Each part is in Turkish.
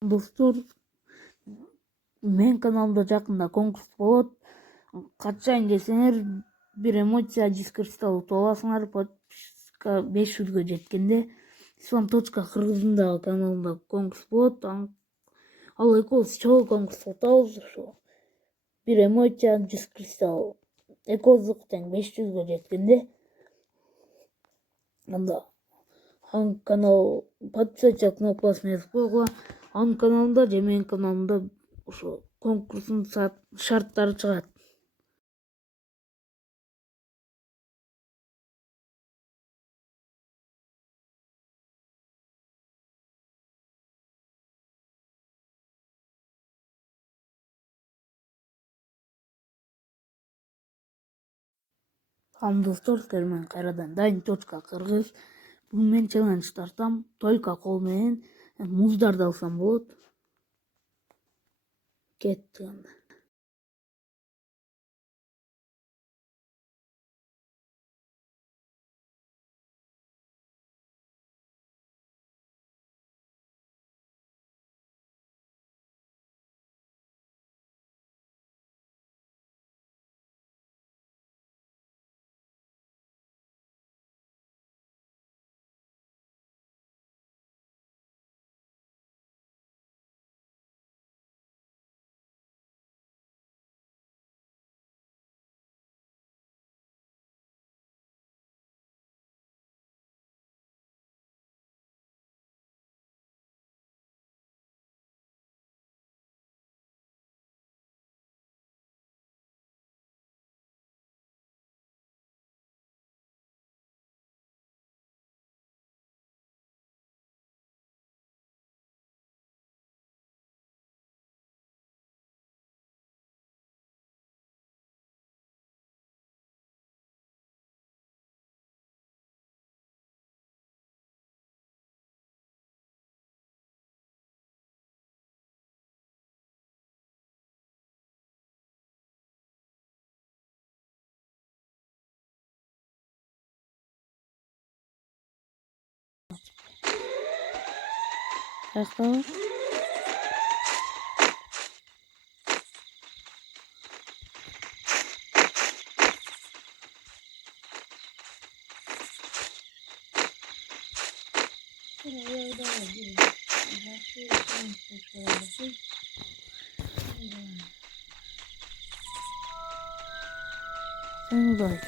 Достор, менин каналымда жакында конкурс болот. Катышайын десеңер, бир эмоция жискыртып утуп аласыңар. Подписка 500-гө жеткенде islam.кыргыздын дагы каналында конкурс болот. Ал экөөбүз чогуу конкурс кылабыз ошо. Бир эмоция жискыртып экөөбүздүкү тең 500-гө жеткенде анда анын канал подписаться кнопкасын язып койгула. Анын каналында же менин каналымда ошо конкурстун шарттары чыгат. Салам достор, силер менен кайрадан Dain.Кыргыз. Бүгүн мен челлендж тартам. Только кол менен муздарды алсам болот. Кетти анда. Жактабы? Sen uzay.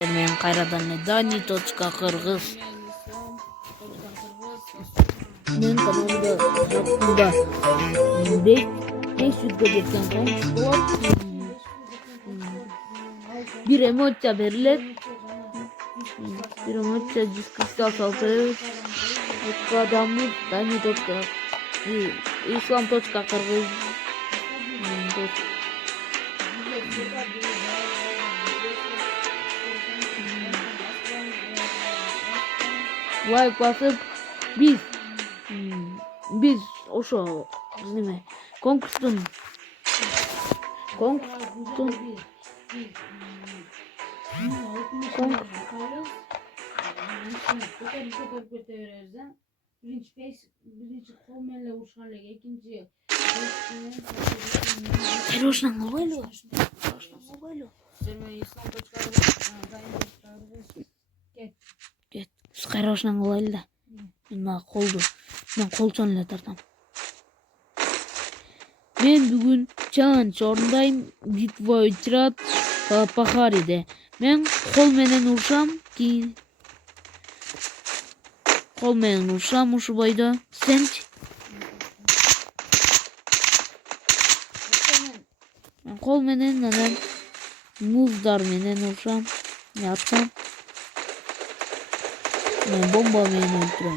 Men qayradan Dani Tochka Qirg'iz. Men kanalda yakında 500'e geçen konuşmalar bir emoji verilir. Bir emoji diskristal saldırı. Adamı Dani Tochka İslam Tochka Qirg'iz. Like basıp biz oşo nime konkursun birinci kolmenle uçanla ikinci Eroşna mobaylo Скайрошна mobaylo men kolçonla tartam. Men bugün challenge orundayım. Bitva Üçrat Pahari'de. Men kol menen ursam ki kol menen ursam uşu boyda. Senç? Men kol menen nenen muzdar menen ursam yatsam. Men bomba menen öldüreyim.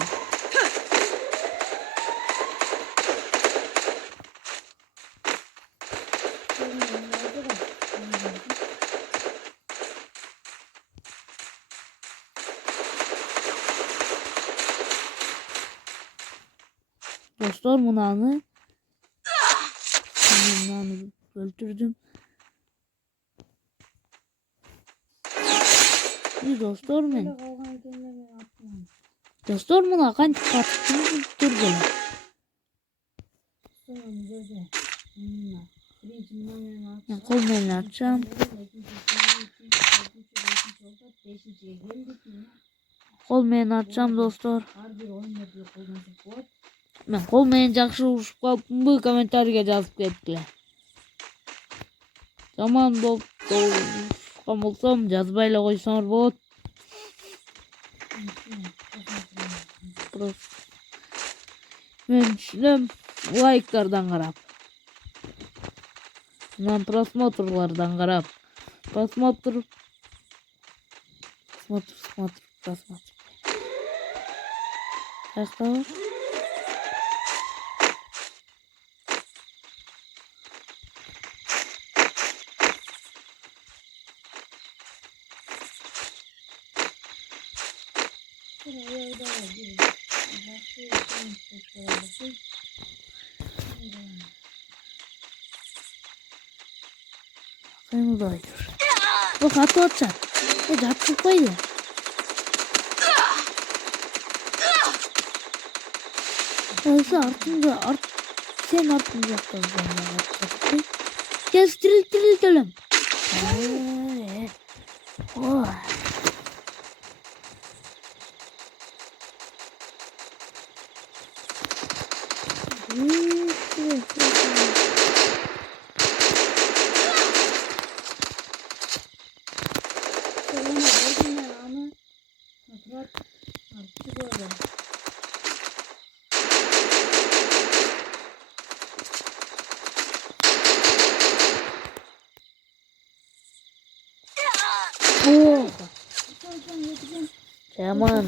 Dostlar bunanı öldürdüm. İyi dostlar men. Dostlar buna kan katıktım durdu. Ben kolmayla atacağım. Kolmayla atacağım dostlar. Ben kolmayla jakşı uçup kalpım bu komentarga жазып kettiler. Zaman bolsam жазбай koysanlar bolot. Men düşünem like'lardan qarab. Ben prosmotrlardan qarab. Prosmotr. Qaqta var? Sen da hayır. Bak hatta atacak. Hadi tutmaydı. Neyse sen artınca atacak. Gel diril. Oh. Aman.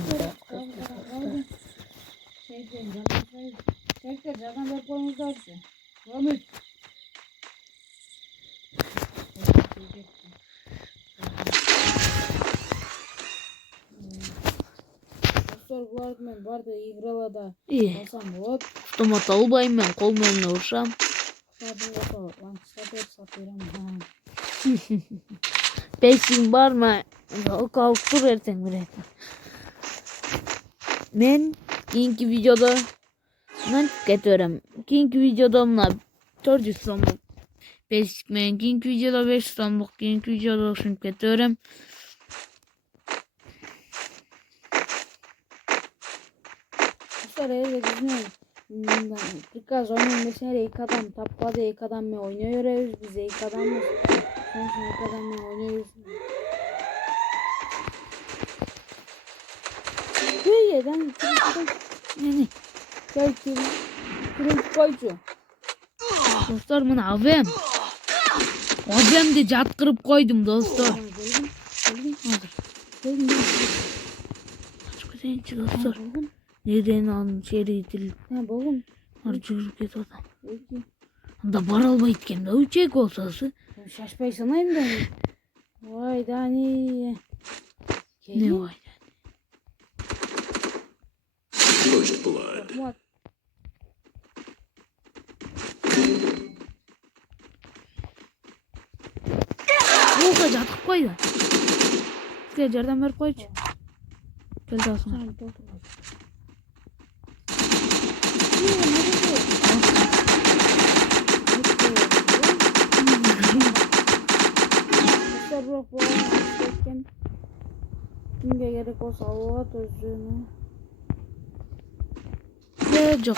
Bu arada igralada İyi. basam bolot. Tomat albayım ben kolmayla uğraşam. Peşin var mı? Kalktır erten bir. Men keyinki videoda ketiyorum. Keyinki videoda mı 400 sonluk peşik men. Keyinki videoda 5 sonluk. Keyinki videoda şunu ketiyorum. Öyle bizim prikaz oynuyor mesela ilk adam tapladı ilk adamla oynuyoruz biz ilk adamız. Sen ilk adamla oynuyoruz. Beyeden Yani gel koycu. dostlar mına abim. Abim de jatkırıp koydum dostlar. Geldim. Hazır. Geldim. Kaç güzelce dostlar. Buldum. Nereden alın içeri itil. Ha buldum. Harcırıp et adam. Peki. Da baralba itken de uçak olsası. Şaşpay sanayım ben. Vay Dani. Ne var? First blood. What? Bu kadar jatkıp koydu. Size yerden ver koydu. Gel daha sonra. Tamam doldur. Bırak bu arada kimge gerek olsa hava özlüğünü. Çok.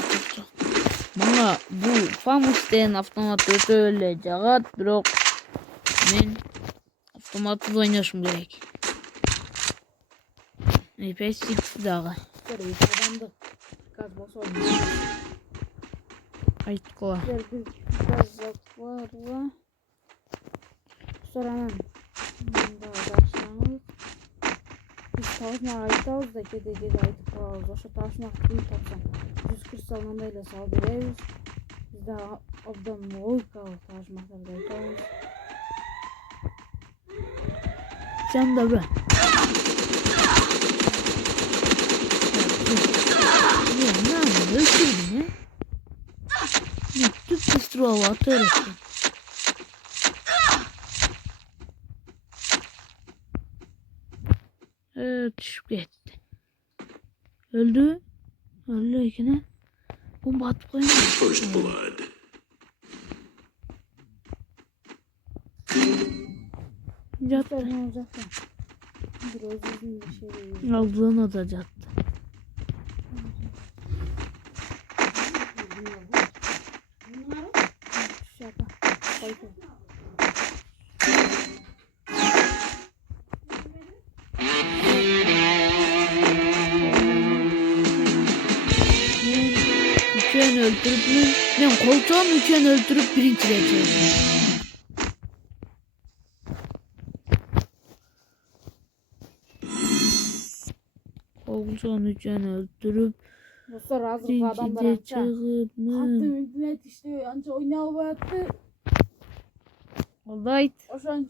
Bana bu Famous den avtomat öte öyle jagat bırak. Men avtomatsız oynaşım gerek. Pes 6 dağı. Bir adamdı. Gaz boss oynuyor. Ayt kola. Bir gazak var la. Soranın. Daha başlangıç. Biz tavşma aytağız da kedi aytıp kalırız. Oşa tavşma kim tapsam. 140 salmandayla sal bereriz. Biz daha obdan oy kalır tavşmaklarda aytağız. Sen de be. Ne öldürdün he? Ne tüp pistrova atarız. Evet düşüp gitti. Öldü. Öldü ikine. Bomba atıp koymuş. First blood. Cattı. Ne olacak da? Bir özürlüğün bir şey değil. Aldığına da cattı. Şaka. Koydum. Üçen öldürüp mü? Ben koltuğum üçen öldürüp birinci geçiyorum. Koltuğum üçen öldürüp Dostlar hazır bu adamlar birinci anca. çıkıp mı? Attım internet işliyor anca oynayalım. Alright. O şu an